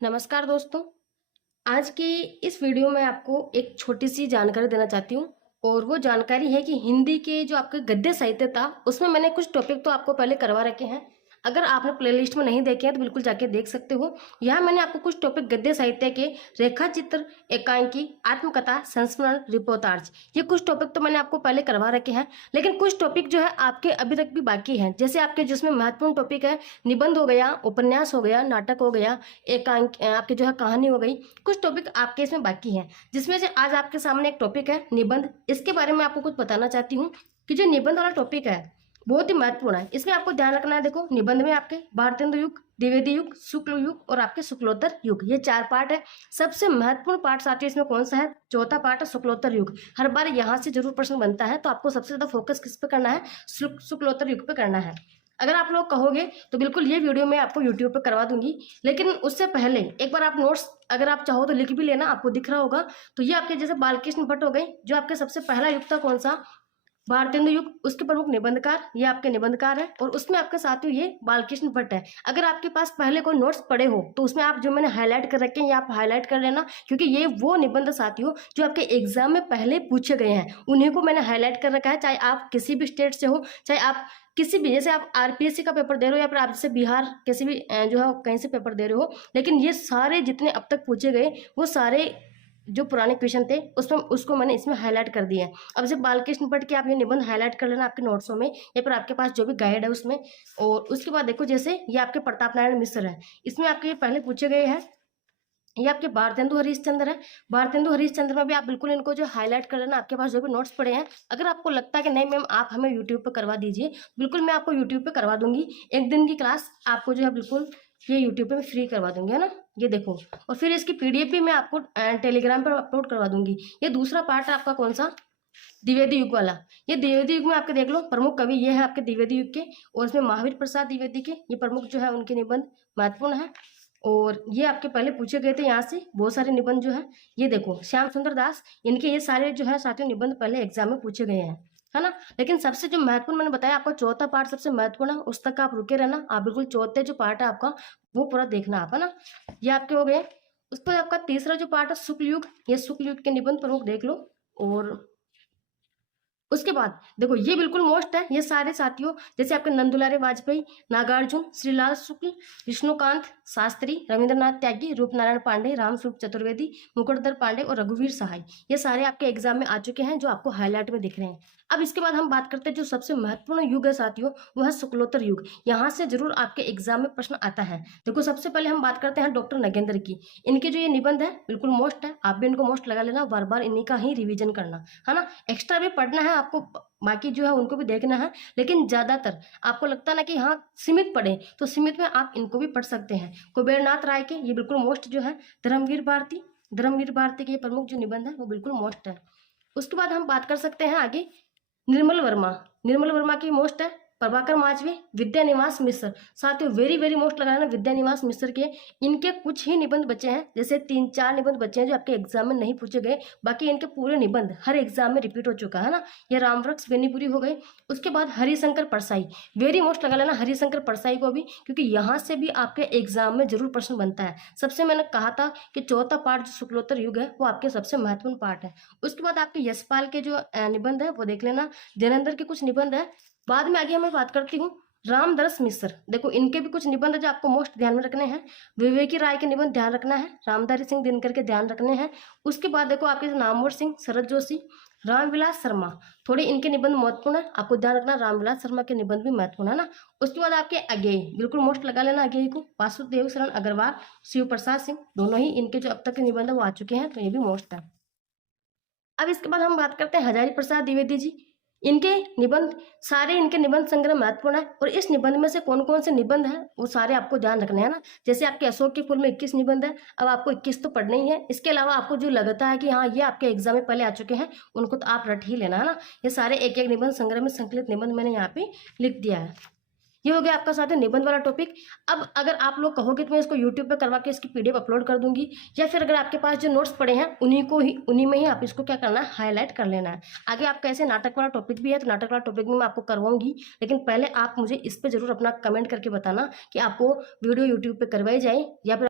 नमस्कार दोस्तों। आज की इस वीडियो में आपको एक छोटी सी जानकारी देना चाहती हूँ और वो जानकारी है कि हिंदी के जो आपके गद्य साहित्य था उसमें मैंने कुछ टॉपिक तो आपको पहले करवा रखे हैं। अगर आपने प्लेलिस्ट में नहीं देखे हैं तो बिल्कुल जाके देख सकते हो। यहाँ मैंने आपको कुछ टॉपिक गद्य साहित्य के रेखा चित्र, एकांकी, आत्मकथा, संस्मरण, रिपोर्टाज, ये कुछ टॉपिक तो मैंने आपको पहले करवा रखे हैं। लेकिन कुछ टॉपिक जो है आपके अभी तक भी बाकी हैं। जैसे आपके जिसमें महत्वपूर्ण टॉपिक है निबंध हो गया, उपन्यास हो गया, नाटक हो गया, एकांक आपके जो है कहानी हो गई। कुछ टॉपिक आपके इसमें बाकी हैं, जिसमें से आज आपके सामने एक टॉपिक है निबंध। इसके बारे में आपको कुछ बताना चाहती हूँ कि जो निबंध वाला टॉपिक है बहुत ही महत्वपूर्ण है। इसमें आपको ध्यान रखना है। देखो, निबंध में आपके भारतेंदु युग, द्विवेदी युग, शुक्ल युग और आपके शुक्लोत्तर युग, ये 4 पार्ट है। सबसे महत्वपूर्ण पार्ट साथियों इसमें कौन सा है? चौथा पार्ट है शुक्लोत्तर युग। हर बार यहाँ से जरूर प्रश्न बनता है, तो आपको सबसे ज्यादा फोकस किस पे करना है? शुक्लोत्तर युग पे करना है। अगर आप लोग कहोगे तो बिल्कुल ये वीडियो मैं आपको यूट्यूब पे करवा दूंगी, लेकिन उससे पहले एक बार आप नोट्स अगर आप चाहो तो लिख भी लेना, आपको दिख रहा होगा। तो ये आपके जैसे बालकृष्ण भट्ट हो गए, जो आपके सबसे पहला युग था कौन सा? भारतेंदु युग। उसके प्रमुख निबंधकार ये आपके निबंधकार है, और उसमें आपके साथियों ये बालकृष्ण भट्ट है। अगर आपके पास पहले कोई नोट्स पड़े हो तो उसमें आप जो मैंने हाईलाइट कर रखे हैं ये आप हाईलाइट कर लेना, क्योंकि ये वो निबंध साथियों जो आपके एग्जाम में पहले पूछे गए हैं, उन्हीं को मैंने हाईलाइट कर रखा है। चाहे आप किसी भी स्टेट से हो, चाहे आप किसी भी, जैसे आप आरपीएससी का पेपर दे रहे हो या फिर आप जैसे बिहार किसी भी जो है कहीं से पेपर दे रहे हो, लेकिन ये सारे जितने अब तक पूछे गए वो सारे जो पुराने क्वेश्चन थे उसमें उसको मैंने इसमें हाईलाइट कर दिया है। अब जब बालकृष्ण भट्ट के आप ये निबंध हाईलाइट कर लेना आपके नोट्सों में या फिर आपके पास जो भी गाइड है उसमें। और उसके बाद देखो, जैसे ये आपके प्रताप नारायण मिश्र है, इसमें आपके ये पहले पूछे गए हैं। ये आपके भारतेंदु हरीशचंद्र है। भारतेंदु हरीशचंद्र में भी आप बिल्कुल इनको जो हाईलाइट कर लेना, आपके पास जो भी नोट्स पड़े हैं। अगर आपको लगता है कि नहीं मैम आप हमें यूट्यूब पे करवा दीजिए, बिल्कुल मैं आपको यूट्यूब पे करवा दूंगी। एक दिन की क्लास आपको जो है बिल्कुल ये यूट्यूब पे मैं फ्री करवा दूंगी, है ना। ये देखो, और फिर इसकी पीडीएफ भी मैं आपको टेलीग्राम पर अपलोड करवा दूंगी। ये दूसरा पार्ट है आपका कौन सा? द्विवेदी युग वाला। ये द्विवेदी युग में आपके देख लो, प्रमुख कवि ये है आपके द्विवेदी युग के, और इसमें महावीर प्रसाद द्विवेदी के ये प्रमुख जो है उनके निबंध महत्वपूर्ण है। और ये आपके पहले पूछे गए थे यहाँ से बहुत सारे निबंध जो है। ये देखो, श्याम सुंदर दास, इनके ये सारे जो है साथियों निबंध पहले एग्जाम में पूछे गए हैं, है ना। लेकिन सबसे जो महत्वपूर्ण मैंने बताया आपका चौथा पार्ट सबसे महत्वपूर्ण है, उस तक आप रुके रहना। आप बिल्कुल चौथे जो पार्ट है आपका वो पूरा देखना आप, है ना। ये आपके हो गए। उसके बाद आपका तीसरा जो पार्ट है शुक्ल युग, ये शुक्ल युग के निबंध प्रमुख देख लो। और उसके बाद देखो, ये बिल्कुल मोस्ट है, ये सारे साथियों जैसे आपके नंदुलारे वाजपेयी, नागार्जुन, श्रीलाल शुक्ल, विष्णुकांत शास्त्री, रविंद्रनाथ त्यागी, रूपनारायण पांडे, रामस्वरूप चतुर्वेदी, मुकुटधर पांडे और रघुवीर सहाय, ये सारे आपके एग्जाम में आ चुके हैं जो आपको हाईलाइट में दिख रहे हैं। अब इसके बाद हम बात करते हैं जो सबसे महत्वपूर्ण युग है साथियों, वो है शुक्लोत्तर युग। यहाँ से जरूर आपके एग्जाम में प्रश्न आता है। देखो, सबसे पहले हम बात करते हैं डॉक्टर नगेंद्र की। इनके जो ये निबंध है बिल्कुल मोस्ट है, आप भी इनको मोस्ट लगा लेना, बार बार इन्हीं का ही रिविजन करना, है ना। एक्स्ट्रा भी पढ़ना है आपको, बाकी जो है उनको भी देखना है, लेकिन ज्यादातर आपको लगता है ना कि हाँ सीमित पढ़े, तो सीमित में आप इनको भी पढ़ सकते हैं। कुबेरनाथ राय के ये बिल्कुल मोस्ट जो है। धर्मवीर भारती के ये प्रमुख जो निबंध है वो बिल्कुल मोस्ट है। उसके बाद हम बात कर सकते हैं आगे निर्मल वर्मा की मोस्ट है। प्रभाकर माचवे, विद्यानिवास मिश्र, साथियों वेरी वेरी मोस्ट लगाना विद्यानिवास मिश्र के। इनके कुछ ही निबंध बचे हैं, जैसे 3-4 निबंध बचे हैं जो आपके एग्जाम में नहीं पूछे गए, बाकी इनके पूरे निबंध हर एग्जाम में रिपीट हो चुका है ना। ये रामवृक्ष बेनीपुरी हो गए। उसके बाद हरिशंकर परसाई, वेरी मोस्ट लगा लेना हरिशंकर परसाई को भी, क्योंकि यहाँ से भी आपके एग्जाम में जरूर प्रश्न बनता है। सबसे मैंने कहा था कि चौथा पार्ट जो शुक्लोत्तर युग है वो आपके सबसे महत्वपूर्ण पार्ट है। उसके बाद आपके यशपाल के जो निबंध है वो देख लेना। जैनेन्द्र के कुछ निबंध है। बाद में आगे मैं बात करती हूँ रामदरस मिश्र, देखो इनके भी कुछ निबंध जो आपको मोस्ट ध्यान में रखने हैं। विवेकी राय के निबंध ध्यान रखना है, रामधारी सिंह दिनकर के ध्यान रखने हैं। उसके बाद देखो आपके नामवर सिंह, शरद जोशी, रामविलास शर्मा, थोड़े इनके निबंध महत्वपूर्ण है, आपको ध्यान रखना रामविलास शर्मा के निबंध भी महत्वपूर्ण है ना। उसके बाद आपके अगेय, बिल्कुल मोस्ट लगा लेना अगेय को। वासुदेव शरण अग्रवाल, शिव प्रसाद सिंह, दोनों ही इनके जो अब तक के निबंध है वो आ चुके हैं, तो ये भी मोस्ट है। अब इसके बाद हम बात करते हैं हजारी प्रसाद द्विवेदी जी। इनके निबंध, सारे इनके निबंध संग्रह महत्वपूर्ण है, और इस निबंध में से कौन कौन से निबंध हैं वो सारे आपको ध्यान रखने हैं ना। जैसे आपके अशोक के फूल में 21 निबंध है, अब आपको 21 तो पढ़ने ही है। इसके अलावा आपको जो लगता है कि हाँ ये आपके एग्जाम में पहले आ चुके हैं, उनको तो आप रट ही लेना, है ना। ये सारे एक एक निबंध संग्रह में संकलित निबंध मैंने यहाँ पे लिख दिया है। ये हो गया आपका साथ है निबंध वाला टॉपिक। अब अगर आप लोग कहोगे तो मैं इसको यूट्यूब पे करवा के इसकी पीडीएफ अपलोड कर दूंगी, या फिर अगर आपके पास जो नोट्स पड़े हैं उन्हीं में ही आप इसको क्या करना है, हाईलाइट कर लेना है। आगे आपका ऐसे नाटक वाला टॉपिक भी है, तो नाटक वाला टॉपिक में मैं आपको करवाऊंगी, लेकिन पहले आप मुझे इस पर जरूर अपना कमेंट करके बताना कि आपको वीडियो यूट्यूब पे करवाई जाए या फिर